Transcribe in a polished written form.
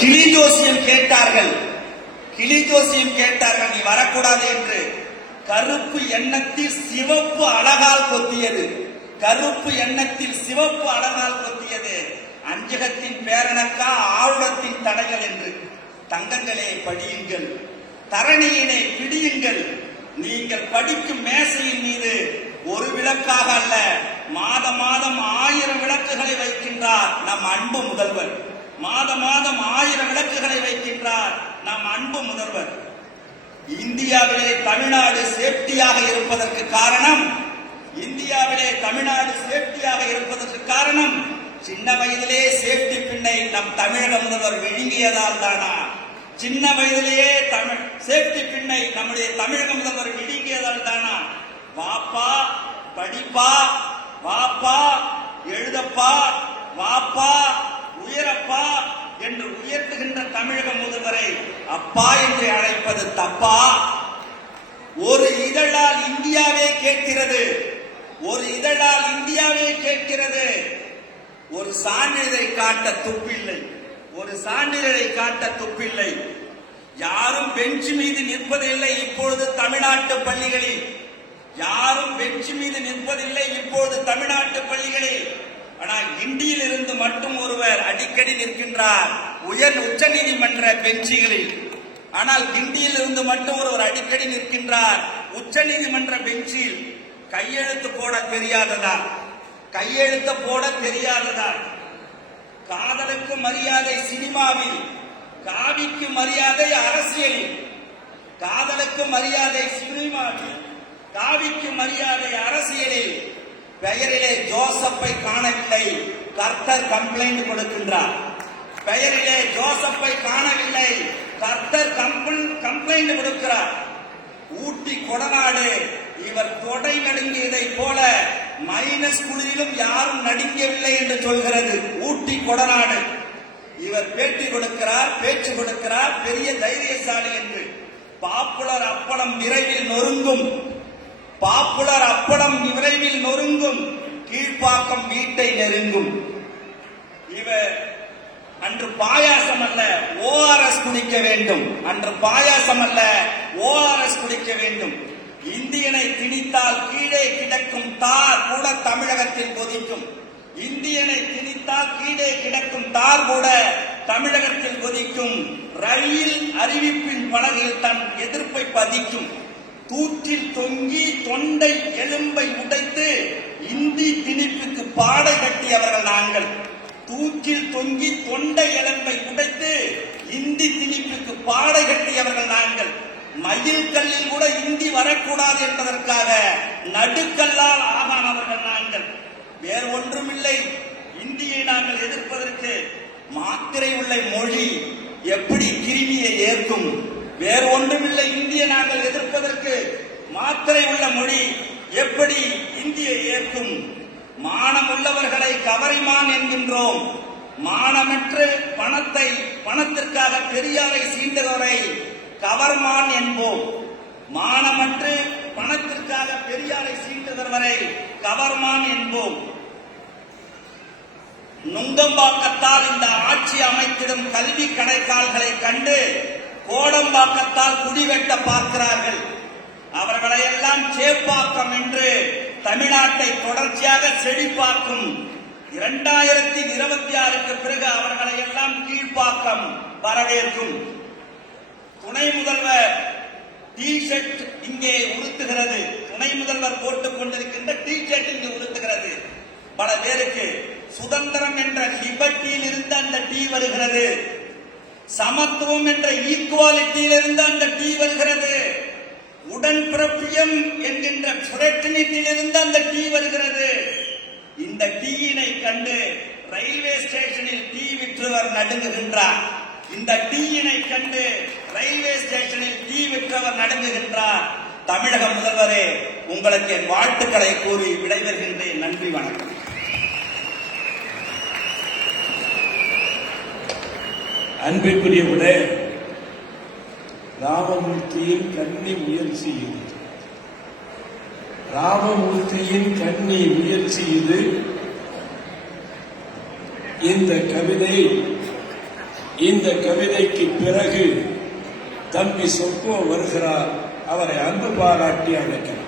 கிளி ஜோசியம் கேட்டார்கள். கிளி ஜோசியம் கேட்டார்கள், நீ வரக்கூடாது என்று. கருப்பு எண்ணத்தில் சிவப்பு அழகால் கொத்தியது. கருப்பு எண்ணத்தில் சிவப்பு அழகால் கொத்தியது. அஞ்சகத்தின் பேரணக்கா ஆளுடத்தின் தடைகள் என்று. தங்கங்களே படியுங்கள், தரணியினை பிடியுங்கள். நீங்கள் படிக்கும் மேசையின் மீது ஒரு விளக்காக அல்ல, மாதம் 1000 விளக்குகளை வைக்கின்றார் நம் அன்பு முதல்வர். மாதம் 1000 விளக்குகளை வைக்கின்றார் நம் அன்பு முதல்வர். இந்தியாவிலே தமிழ்நாடு சேஃப்டியாக இருப்பதற்கு காரணம், இந்தியாவிலே தமிழ்நாடு சேஃப்டியாக இருப்பதற்கு காரணம், சின்ன வயதிலே சேஃப்டி பின்னை நம் தமிழக முதல்வர் விழுங்கியதால் தானா? சின்ன வயதிலேயே சேஃப்டி பின்னை நம்முடைய தமிழக முதல்வர் விழுங்கியதால் தானா? வாப்பா படிப்பா, வாப்பா எழுதப்பா, வாப்பா உயரப்பா என்று உயர்த்துகின்ற தமிழக முதல்வரை அப்பா என்று அழைப்பது தப்பா? ஒரு இதழால் இந்தியாவே கேட்கிறது, ஒரு இதழால் இந்தியாவே கேட்கிறது. ஒரு சான்றிதழை காட்ட துப்பில்லை, ஒரு சான்றிதழை காட்ட துப்பில்லை. யாரும் பெஞ்ச் மீது நிற்பதில்லை இப்பொழுது தமிழ்நாட்டு பள்ளிகளில். யாரும் பெஞ்ச் மீது நிற்பதில்லை இப்பொழுது தமிழ்நாட்டு பள்ளிகளில். ஆனால் கிண்டியில் இருந்து மட்டும் ஒருவர் அடிக்கடி நிற்கின்றார் உச்ச நீதிமன்ற பெஞ்சுகளில். ஆனால் கிண்டியில் இருந்து மட்டும் ஒருவர் அடிக்கடி நிற்கின்றார் உச்ச நீதிமன்ற பெஞ்சில். கையெழுத்து போட தெரியாததா? கையெழுத்து போட தெரியாததா? காதலுக்கு மரியாதை சினிமாவில், காவிக்கு மரியாதை அரசியலில். காதலுக்கு மரியாதை சினிமாவில், காவிக்கு மரியாதை அரசியலில். பெயரிலே ஜோசப்பை காணவில்லை, கர்த்தர் கம்ப்ளைண்ட் கொடுக்கின்றார். பெயரிலே ஜோசப்பை காணவில்லை, கர்த்தர் கம்ப்ளைண்ட் கொடுக்கிறார். ஊட்டி கொடநாடு இவர் தொடை நடுங்கியதை போல மைனஸ் குளிரிலும் யாரும் நடுங்கவில்லை என்று சொல்கிறது ஊட்டி கொடநாடு. இவர் பேட்டி கொடுக்கிறார், பேச்சு கொடுக்கிறார், பெரிய தைரியசாலி என்று. பாப்புலர் அப்பளம் விரைவில் நொறுங்கும், பாப்புலர் அப்பளம் விரைவில் நொறுங்கும், கீழ்ப்பாக்கம் வீட்டை நெருங்கும். இவர் அன்று பாயாசம் அல்ல ஓஆர்எஸ் குடிக்க வேண்டும், அன்று பாயாசம் அல்ல ஓஆர்எஸ் குடிக்க வேண்டும். இந்தியனை திணித்தால் கீழே கிடக்கும் தார் கூட தமிழகத்தில் கொதிக்கும். இந்தியனை திணித்தால் கீழே கிடக்கும் தார் கூட தமிழகத்தில் கொதிக்கும். ரயில் அறிவிப்பின் பலகையில் தன் எதிர்ப்பை பதிக்கும். தூற்றில் தொங்கி தொண்டை எலும்பை உடைத்து இந்தி திணிப்புக்கு பாடை கட்டியவர்கள் நாங்கள். தூற்றில் தொங்கி தொண்டை எலும்பை உடைத்து இந்தி திணிப்புக்கு பாடை கட்டியவர்கள் நாங்கள். மயில் கல்லில் கூட இந்தி வரக்கூடாது என்பதற்காக நடுக்கல்லால் ஆகானவர்கள் நாங்கள். வேறு ஒன்றுமில்லை. இந்தியை நாங்கள் எதிர்ப்பதற்கு மாத்திரை உள்ள மொழி எப்படி கிருமியை ஏற்கும்? வேறு ஒன்றுமில்லை. இந்தியை நாங்கள் எதிர்ப்பதற்கு மாத்திரை உள்ள மொழி எப்படி இந்தியை ஏற்கும்? மானம் உள்ளவர்களை கவரிமான் என்கின்றோம். மானமற்று பணத்திற்காக பெரியாரை சீண்டவரை கவர்மான் என்போம். மானமற்று பணத்திற்காக பெரியாரை சீண்டவரை கவர்மான் என்போம். நுங்கம்பாக்கத்தால் இந்த ஆட்சி அமைத்திடும் கல்வி கடைக்கால்களை கண்டு கோடம்பாக்கத்தால் குடிவெட்ட பார்க்கிறார்கள். அவர்களையெல்லாம் சேப்பாக்கம் என்று தமிழ்நாட்டை தொடர்ச்சியாக செழிப்பாக்கும். 2026க்கு பிறகு அவர்களை எல்லாம் கீழ்ப்பாக்கம் வரவேற்கும். துணை முதல்வர் டி ஷர்ட் இங்கே உறுத்துகிறது. துணை முதல்வர் போட்டுக் கொண்டிருக்கின்ற டி ஷர்ட் இங்கே உறுத்துகிறது. பல பேருக்கு சுதந்திரம் என்ற லிபர்ட்டியில் இருந்து அந்த டீ வருகிறது. சமத்துவம் என்ற ஈக்குவாலிட்டியில் இருந்து அந்த டீ வருகிறது. உடன்பிறப்பியம் என்கின்ற புரட்சியில் இருந்து அந்த டீ வருகிறது. இந்த டீயினை கண்டு ரயில்வே ஸ்டேஷனில் டீ விற்றவர் நடுங்குகின்றார். இந்த டீயினை கண்டு ரயில்வே ஸ்டேஷனில் டீ விற்றவர் நடுங்குகின்றார். தமிழக முதல்வரே, உங்களுக்கு என் வாழ்த்துக்களை கூறி விடைபெறுகின்றேன். நன்றி, வணக்கம். அன்பிற்குரியவர்களே, ராமமூர்த்தியின் கன்னி முயற்சி இது. ராமமூர்த்தியின் கன்னி முயற்சி இது. இந்த கவிதை இந்த கவிதைக்கு பிறகு தம்பி சொப்போ வருகிறார். அவரை அன்பு பாராட்டி அழைக்கிறேன்.